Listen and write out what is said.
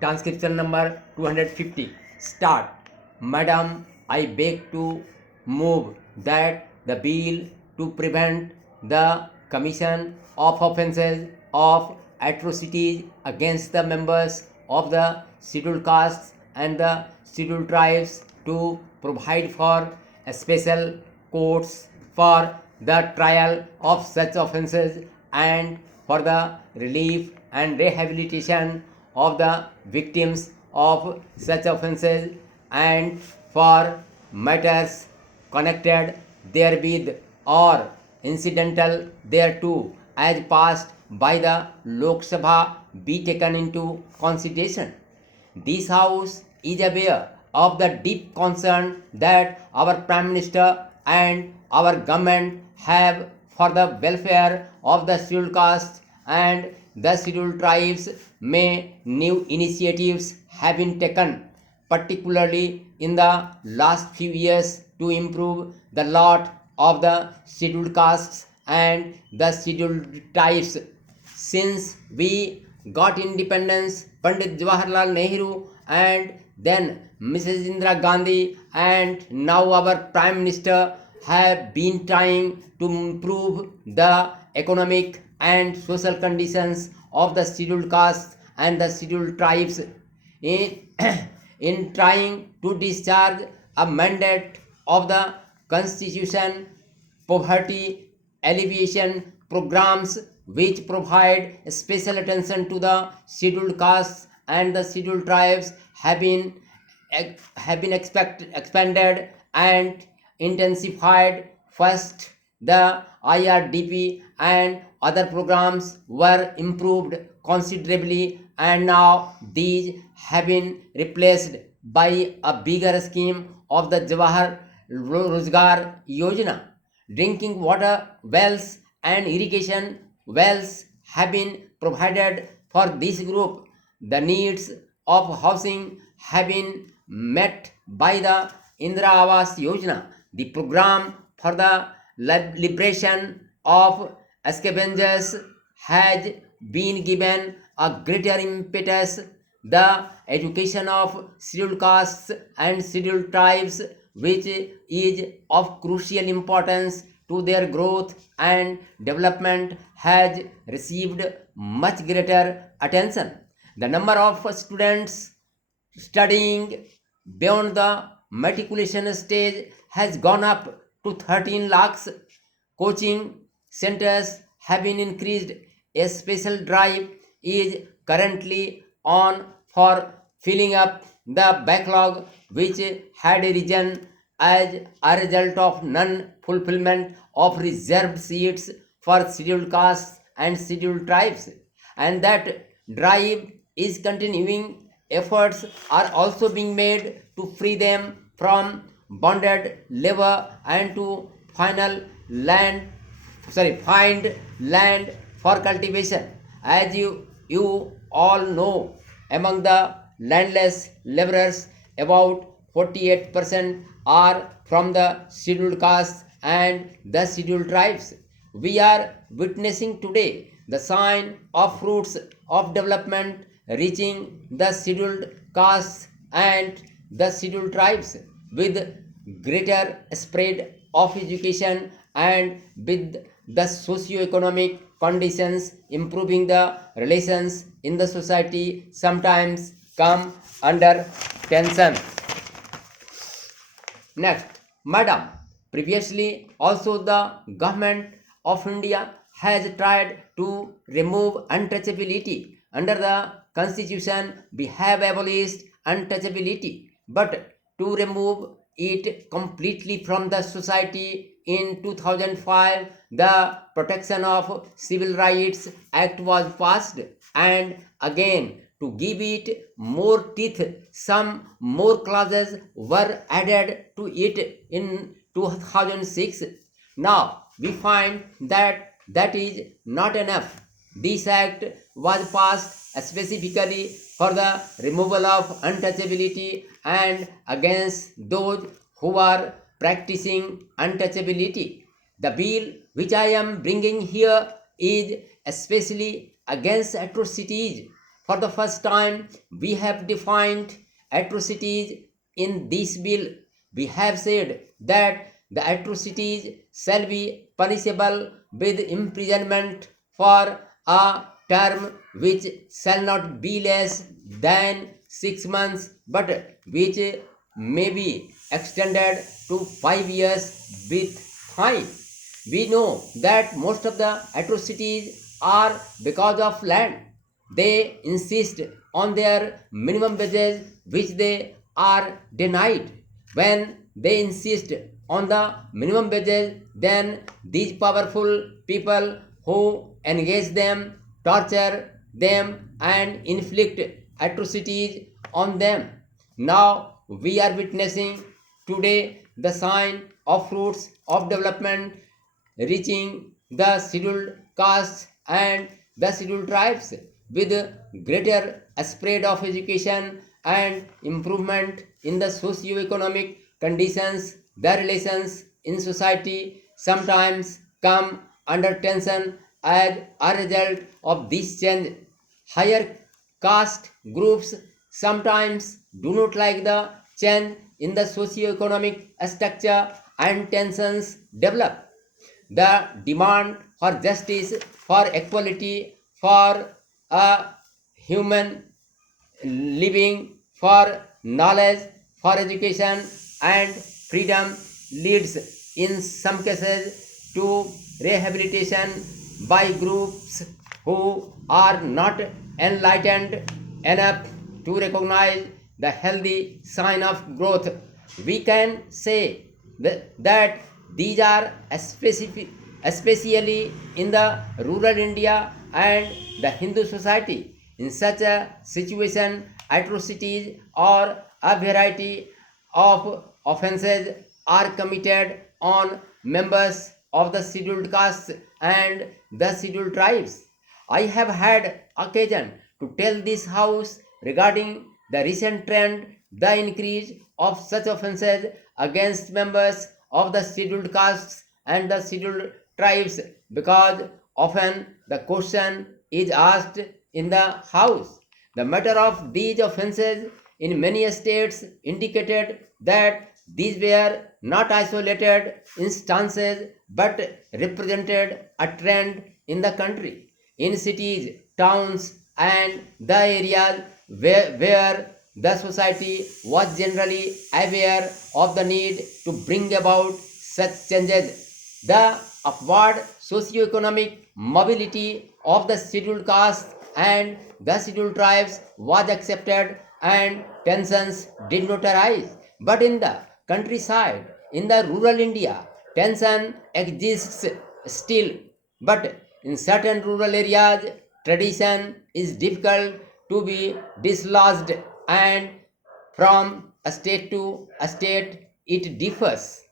Transcription number 250. Start. Madam, I beg to move that the bill to prevent the commission of offences of atrocities against the members of the scheduled castes and the scheduled tribes to provide for special courts for the trial of such offences and for the relief and rehabilitation of the victims of such offences and for matters connected therewith or incidental thereto as passed by the Lok Sabha be taken into consideration. This House is aware of the deep concern that our Prime Minister and our government have for the welfare of the scheduled castes and the scheduled tribes. May new initiatives have been taken, particularly in the last few years, to improve the lot of the scheduled castes and the scheduled tribes. Since we got independence, Pandit Jawaharlal Nehru and then Mrs. Indira Gandhi and now our Prime Minister have been trying to improve the economic and social conditions of the scheduled castes and the scheduled tribes in, in trying to discharge a mandate of the Constitution. Poverty alleviation programs which provide special attention to the scheduled castes and the scheduled tribes have been expanded and intensified. First, the IRDP and other programs were improved considerably, and now these have been replaced by a bigger scheme of the Jawahar Rozgar Yojana. Drinking water wells and irrigation wells have been provided for this group. The needs of housing have been met by the Indira Awas Yojana. The program for the liberation of scavengers has been given a greater impetus. The education of scheduled castes and scheduled tribes, which is of crucial importance to their growth and development, has received much greater attention. The number of students studying beyond the matriculation stage has gone up to 13 lakhs. Coaching centers have been increased. A special drive is currently on for filling up the backlog which had arisen as a result of non-fulfillment of reserved seats for scheduled castes and scheduled tribes, and that drive is continuing. Efforts are also being made to free them from bonded labor and to find land for cultivation. As you all know, among the landless laborers, about 48% are from the scheduled castes and the scheduled tribes. We are witnessing today the sign of fruits of development reaching the scheduled castes and the scheduled tribes with greater spread of education and with the socio-economic conditions improving. The relations in the society sometimes come under tension. Next, Madam, previously also the government of India has tried to remove untouchability. Under the Constitution, we have abolished untouchability, but to remove it completely from the society in 2005, the Protection of Civil Rights Act was passed, and again to give it more teeth, some more clauses were added to it in 2006. Now we find that that is not enough. This act was passed specifically for the removal of untouchability and against those who are practicing untouchability. The bill which I am bringing here is especially against atrocities For the first time, we have defined atrocities in this bill. We have said that the atrocities shall be punishable with imprisonment for a term which shall not be less than 6 months, but which may be extended to 5 years with fine. We know that most of the atrocities are because of land. They insist on their minimum wages, which they are denied. When they insist on the minimum wages, then these powerful people who engage them, torture them, and inflict atrocities on them. Now we are witnessing today the sign of fruits of development reaching the scheduled castes and the scheduled tribes with greater spread of education and improvement in the socio-economic conditions. The relations in society sometimes come under tension as a result of this change. Higher caste groups sometimes do not like the change in the socio-economic structure and tensions develop. The demand for justice, for equality, for a human living, for knowledge, for education and freedom leads in some cases to rehabilitation by groups who are not enlightened enough to recognize the healthy sign of growth. We can say that these are especially in the rural India and the Hindu society. In such a situation, atrocities or a variety of offences are committed on members of the scheduled castes and the scheduled tribes. I have had occasion to tell this house regarding the recent trend, the increase of such offences against members of the scheduled castes and the scheduled tribes, because often the question is asked in the house. The matter of these offences in many states indicated that these were not isolated instances but represented a trend in the country. In cities, towns, and the areas where the society was generally aware of the need to bring about such changes, the upward socio-economic mobility of the scheduled castes and the scheduled tribes was accepted and tensions did not arise. But in the countryside, in the rural India, tension exists still. But in certain rural areas, tradition is difficult to be dislodged, and from a state to a state it differs.